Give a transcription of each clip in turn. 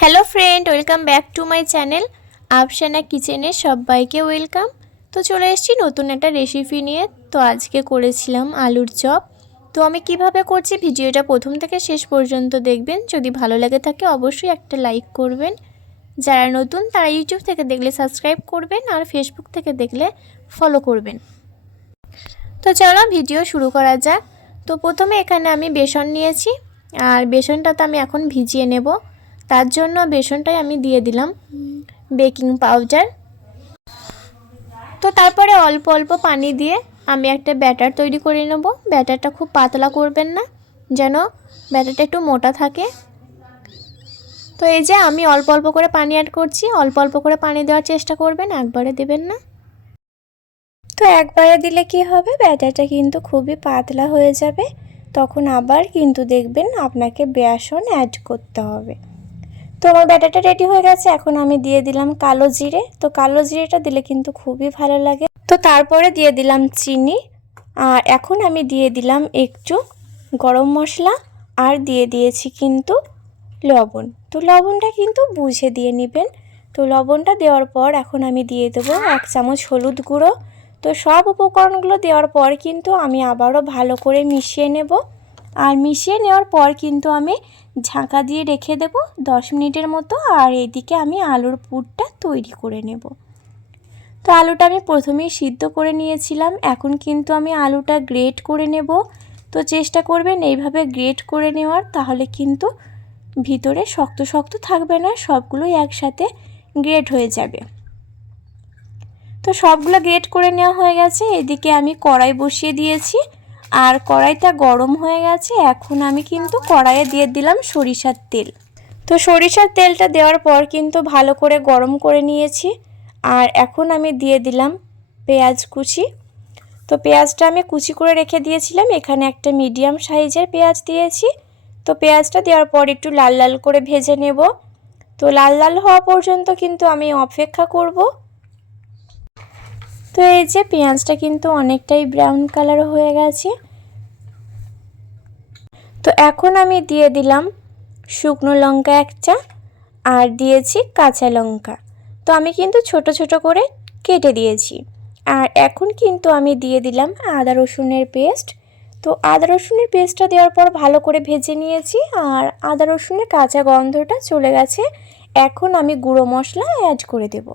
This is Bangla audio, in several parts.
Hello friend, welcome back to my channel Afsana কিচেনে সবাইকে ওয়েলকাম। তো চলে এসেছি নতুন একটা রেসিপি নিয়ে। তো আজকে করেছিলাম আলুর চপ। তো আমি কীভাবে করছি ভিডিওটা প্রথম থেকে শেষ পর্যন্ত দেখবেন। যদি ভালো লাগে থাকে অবশ্যই একটা লাইক করবেন। যারা নতুন তারা ইউটিউব থেকে দেখলে সাবস্ক্রাইব করবেন আর ফেসবুক থেকে দেখলে ফলো করবেন। তো চলো ভিডিও শুরু করা যাক। তো প্রথমে এখানে আমি বেসন নিয়েছি। আর বেসনটা তো আমি এখন ভিজিয়ে নেব। তার জন্য বেসনটাই আমি দিয়ে দিলাম বেকিং পাউডার তো তারপরে অল্প অল্প পানি দিয়ে আমি একটা ব্যাটার তৈরি করে নেব। ব্যাটারটা খুব পাতলা করবেন না, যেন ব্যাটারটা একটু মোটা থাকে। তো এই যে আমি অল্প অল্প করে পানি অ্যাড করছি, অল্প অল্প করে পানি দেওয়ার চেষ্টা করবেন, একবারে দেবেন না। তো একবারে দিলে কি হবে? ব্যাটারটা কিন্তু খুবই পাতলা হয়ে যাবে, তখন আবার কিন্তু দেখবেন আপনাকে বেসন অ্যাড করতে হবে। তো আমার ব্যাটারটা রেডি হয়ে গেছে, এখন আমি দিয়ে দিলাম কালো জিরে। তো কালো জিরেটা দিলে কিন্তু খুবই ভালো লাগে। তো তারপরে দিয়ে দিলাম চিনি, আর এখন আমি দিয়ে দিলাম একটু গরম মশলা, আর দিয়ে দিয়েছি কিন্তু লবণ। তো লবণটা কিন্তু বুঝে দিয়ে নেবেন। তো লবণটা দেওয়ার পর এখন আমি দিয়ে দেবো এক চামচ হলুদ গুঁড়ো। তো সব উপকরণগুলো দেওয়ার পর কিন্তু আমি আবারও ভালো করে মিশিয়ে নেব। আর মিশিয়ে নেওয়ার পর কিন্তু আমি ঝাঁকা দিয়ে রেখে দেব দশ মিনিটের মতো আর এইদিকে আমি আলুর পুরটা তৈরি করে নেব। তো আলুটা আমি প্রথমেই সিদ্ধ করে নিয়েছিলাম, এখন কিন্তু আমি আলুটা গ্রেট করে নেব। তো চেষ্টা করবেন এইভাবে গ্রেট করে নেওয়ার, তাহলে কিন্তু ভিতরে শক্ত শক্ত থাকবে না, সবগুলোই একসাথে গ্রেট হয়ে যাবে। তো সবগুলো গ্রেট করে নেওয়া হয়ে গেছে, এদিকে আমি কড়াই বসিয়ে দিয়েছি। আর কড়াইটা গরম হয়ে গেছে, এখন আমি কিন্তু কড়াইয়ে দিয়ে দিলাম সরিষার তেল। তো সরিষার তেলটা দেওয়ার পর কিন্তু ভালো করে গরম করে নিয়েছি, আর এখন আমি দিয়ে দিলাম পেঁয়াজ কুচি। তো পেঁয়াজটা আমি কুচি করে রেখে দিয়েছিলাম, এখানে একটা মিডিয়াম সাইজের পেঁয়াজ দিয়েছি। তো পেঁয়াজটা দেওয়ার পর একটু লাল লাল করে ভেজে নেব। তো লাল লাল হওয়া পর্যন্ত কিন্তু আমি অপেক্ষা করব। তো এই যে পেঁয়াজটা কিন্তু অনেকটাই ব্রাউন কালার হয়ে গেছে। তো এখন আমি দিয়ে দিলাম শুকনো লঙ্কা একটা আর দিয়েছি কাঁচা লঙ্কা। তো আমি কিন্তু ছোট ছোট করে কেটে দিয়েছি। আর এখন কিন্তু আমি দিয়ে দিলাম আদা রসুনের পেস্ট। তো আদা রসুনের পেস্টটা দেওয়ার পর ভালো করে ভেজে নিয়েছি আর আদা রসুনের কাঁচা গন্ধটা চলে গেছে। এখন আমি গুঁড়ো মশলা অ্যাড করে দেব।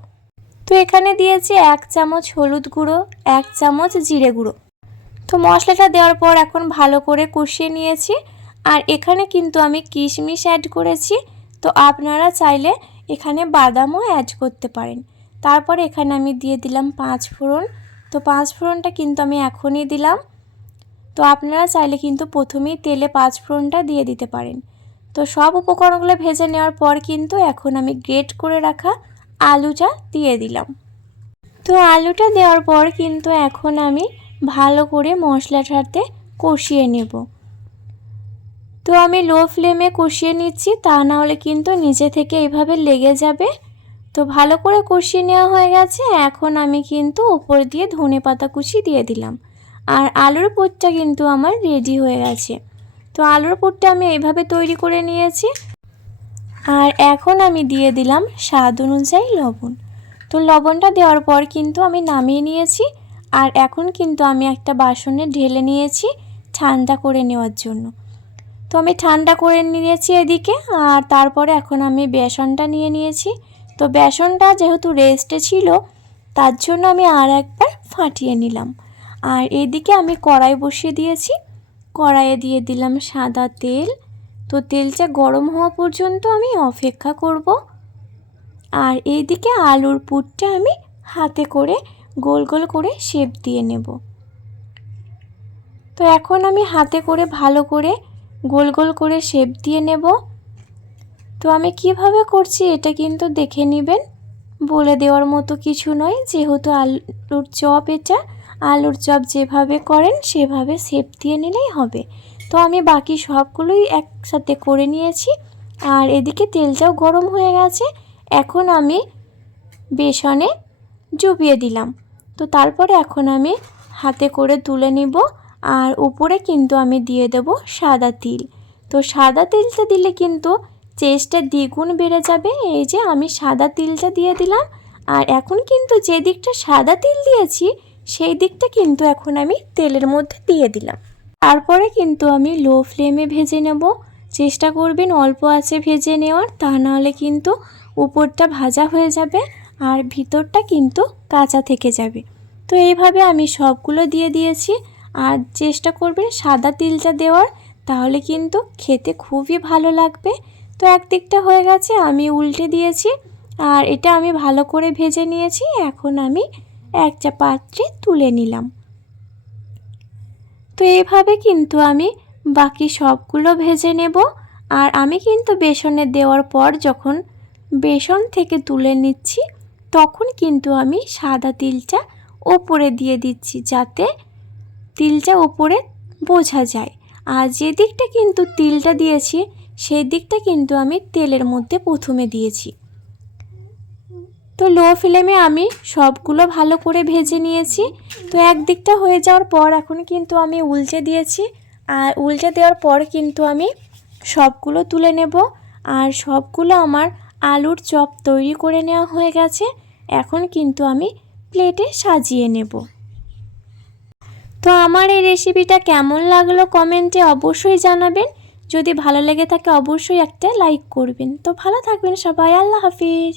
তো এখানে দিয়েছি এক চামচ হলুদ গুঁড়ো, এক চামচ জিরে গুঁড়ো। তো মশলাটা দেওয়ার পর এখন ভালো করে কষিয়ে নিয়েছি। আর এখানে কিন্তু আমি কিশমিশ অ্যাড করেছি। তো আপনারা চাইলে এখানে বাদামও অ্যাড করতে পারেন। তারপর এখানে আমি দিয়ে দিলাম পাঁচ ফোড়ন। তো পাঁচ ফোড়নটা কিন্তু আমি এখনই দিলাম। তো আপনারা চাইলে কিন্তু প্রথমেই তেলে পাঁচ ফোড়নটা দিয়ে দিতে পারেন। তো সব উপকরণগুলো ভেজে নেওয়ার পর কিন্তু এখন আমি গ্রেট করে রাখা আলুটা দিয়ে দিলাম। তো আলুটা দেওয়ার পর কিন্তু এখন আমি ভালো করে মশলাটাতে কষিয়ে নেব। তো আমি লো ফ্লেমে কষিয়ে নিচ্ছি, তা না হলে কিন্তু নিচে থেকে এইভাবে লেগে যাবে। তো ভালো করে কষিয়ে নেওয়া হয়ে গেছে, এখন আমি কিন্তু উপর দিয়ে ধনে পাতা কুচি দিয়ে দিলাম। আর আলুর পুরটা কিন্তু আমার রেডি হয়ে গেছে। তো আলুর পুরটা আমি এইভাবে তৈরি করে নিয়েছি আর এখন আমি দিয়ে দিলাম স্বাদ অনুযায়ী লবণ। তো লবণটা দেওয়ার পর কিন্তু আমি নামিয়ে নিয়েছি আর এখন কিন্তু আমি একটা বাসনে ঢেলে নিয়েছি ঠান্ডা করে নেওয়ার জন্য। তো আমি ঠান্ডা করে নিয়েছি এদিকে আর তারপরে এখন আমি বেসনটা নিয়ে নিয়েছি। তো বেসনটা যেহেতু রেস্টে ছিল, তার জন্য আমি আর একবার ফাটিয়ে নিলাম। আর এদিকে আমি কড়াই বসিয়ে দিয়েছি। কড়াইয়ে দিয়ে দিলাম সাদা তেল তো তেলটা গরম হওয়া পর্যন্ত আমি অপেক্ষা করব। আর এইদিকে আলুর পুরটা আমি হাতে করে গোল গোল করে শেপ দিয়ে নেব। তো এখন আমি হাতে করে ভালো করে গোল গোল করে শেপ দিয়ে নেব। তো আমি কীভাবে করছি এটা কিন্তু দেখে নেবেন। বলে দেওয়ার মতো কিছু নয়, যেহেতু আলুর চপ এটা, আলুর চপ যেভাবে করেন সেভাবে শেপ দিয়ে নিলেই হবে। তো আমি বাকি সবগুলোই একসাথে করে নিয়েছি। আর এদিকে তেলটাও গরম হয়ে গেছে। এখন আমি বেসনে ডুবিয়ে দিলাম। তো তারপরে এখন আমি হাতে করে তুলে নিব। আর উপরে কিন্তু আমি দিয়ে দেব সাদা তিল। তো সাদা তিলটা দিলে কিন্তু টেস্টটা দ্বিগুণ বেড়ে যাবে। এই যে আমি সাদা তিলটা দিয়ে দিলাম। আর এখন কিন্তু যে দিকটা সাদা তিল দিয়েছি, সেই দিকটা কিন্তু এখন আমি তেলের মধ্যে দিয়ে দিলাম। তারপরে কিন্তু আমি লো ফ্লেমে ভেজে নেব। চেষ্টা করবেন অল্প আছে ভেজে নেওয়ার, তা নাহলে কিন্তু উপরটা ভাজা হয়ে যাবে আর ভিতরটা কিন্তু কাঁচা থেকে যাবে। তো এইভাবে আমি সবগুলো দিয়ে দিয়েছি। আর চেষ্টা করবেন সাদা তিলটা দেওয়ার, তাহলে কিন্তু খেতে খুবই ভালো লাগবে। তো একদিকটা হয়ে গেছে, আমি উল্টে দিয়েছি। আর এটা আমি ভালো করে ভেজে নিয়েছি, এখন আমি একটা পাত্রে তুলে নিলাম। তো এইভাবে কিন্তু আমি বাকি সবগুলো ভেজে নেব। আর আমি কিন্তু বেসনে দেওয়ার পর যখন বেসন থেকে তুলে নিচ্ছি, তখন কিন্তু আমি সাদা তিলটা ওপরে দিয়ে দিচ্ছি যাতে তিলটা ওপরে বোঝা যায়। আর যে দিকটা কিন্তু তিলটা দিয়েছি, সেই দিকটা কিন্তু আমি তেলের মধ্যে প্রথমে দিয়েছি। তো লো ফ্লেমে আমি সবগুলো ভালো করে ভেজে নিয়েছি। তো একদিকটা হয়ে যাওয়ার পর এখন কিন্তু আমি উল্টে দিয়েছি। আর উল্টে দেওয়ার পর কিন্তু আমি সবগুলো তুলে নেব। আর সবগুলো আমার আলুর চপ তৈরি করে নেওয়া হয়ে গেছে। এখন কিন্তু আমি প্লেটে সাজিয়ে নেব। তো আমার এই রেসিপিটা কেমন লাগল কমেন্টে অবশ্যই জানাবেন। যদি ভালো লেগে থাকে অবশ্যই একটা লাইক করবেন। তো ভালো থাকবেন সবাই, আল্লাহ হাফিজ।